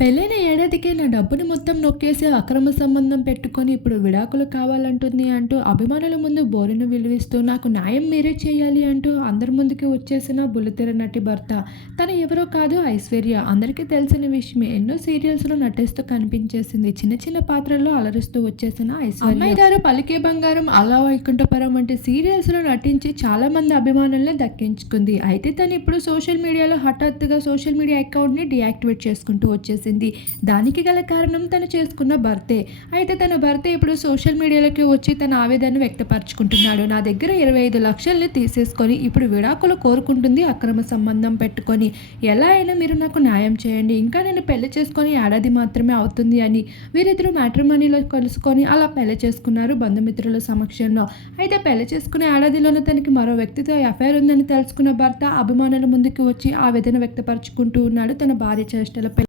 పెళ్ళైన ఏడాదికే నా డబ్బుని మొత్తం నొక్కేసి అక్రమ సంబంధం పెట్టుకొని ఇప్పుడు విడాకులు కావాలంటుంది అంటూ అభిమానుల ముందు బోరును విలువిస్తూ నాకు న్యాయం మీరే చేయాలి అంటూ అందరి ముందుకి వచ్చేసిన బుల్లితెర నటి భర్త. తను ఎవరో కాదు ఐశ్వర్య. అందరికీ తెలిసిన విషయమే. ఎన్నో సీరియల్స్లో నటిస్తూ కనిపించేసింది. చిన్న చిన్న పాత్రల్లో అలరిస్తూ వచ్చేసిన ఐశ్వర్య. అమ్మాయి గారు పలికే బంగారం అలా వైకుంఠపురం వంటి సీరియల్స్లో నటించి చాలా మంది అభిమానుల్ని దక్కించుకుంది. అయితే తను ఇప్పుడు సోషల్ మీడియాలో హఠాత్తుగా సోషల్ మీడియా అకౌంట్ని డియాక్టివేట్ చేసుకుంటూ వచ్చేసి చేసింది దానికి గల కారణం తను చేసుకున్న భర్తే. అయితే తన భర్త ఇప్పుడు సోషల్ మీడియాలోకి వచ్చి తన ఆవేదనను వ్యక్తపరచుకుంటున్నాడు. నా దగ్గర ఇరవై ఐదు లక్షల్ని తీసేసుకొని ఇప్పుడు విడాకులు కోరుకుంటుంది అక్రమ సంబంధం పెట్టుకొని. ఎలా అయినా మీరు నాకు న్యాయం చేయండి. ఇంకా నేను పెళ్ళి చేసుకొని ఏడాది మాత్రమే అవుతుంది అని వీరిద్దరూ మ్యాట్రిమనీలో కలుసుకొని అలా పెళ్ళి చేసుకున్నారు బంధుమిత్రుల సమక్షంలో. అయితే పెళ్ళి చేసుకునే ఏడాదిలోనే తనకి మరో వ్యక్తితో ఎఫ్ఐఆర్ ఉందని తెలుసుకున్న భర్త అభిమానుల ముందుకు వచ్చి ఆవేదన వ్యక్తపరచుకుంటూ ఉన్నాడు. తన భార్య చేష్టలపై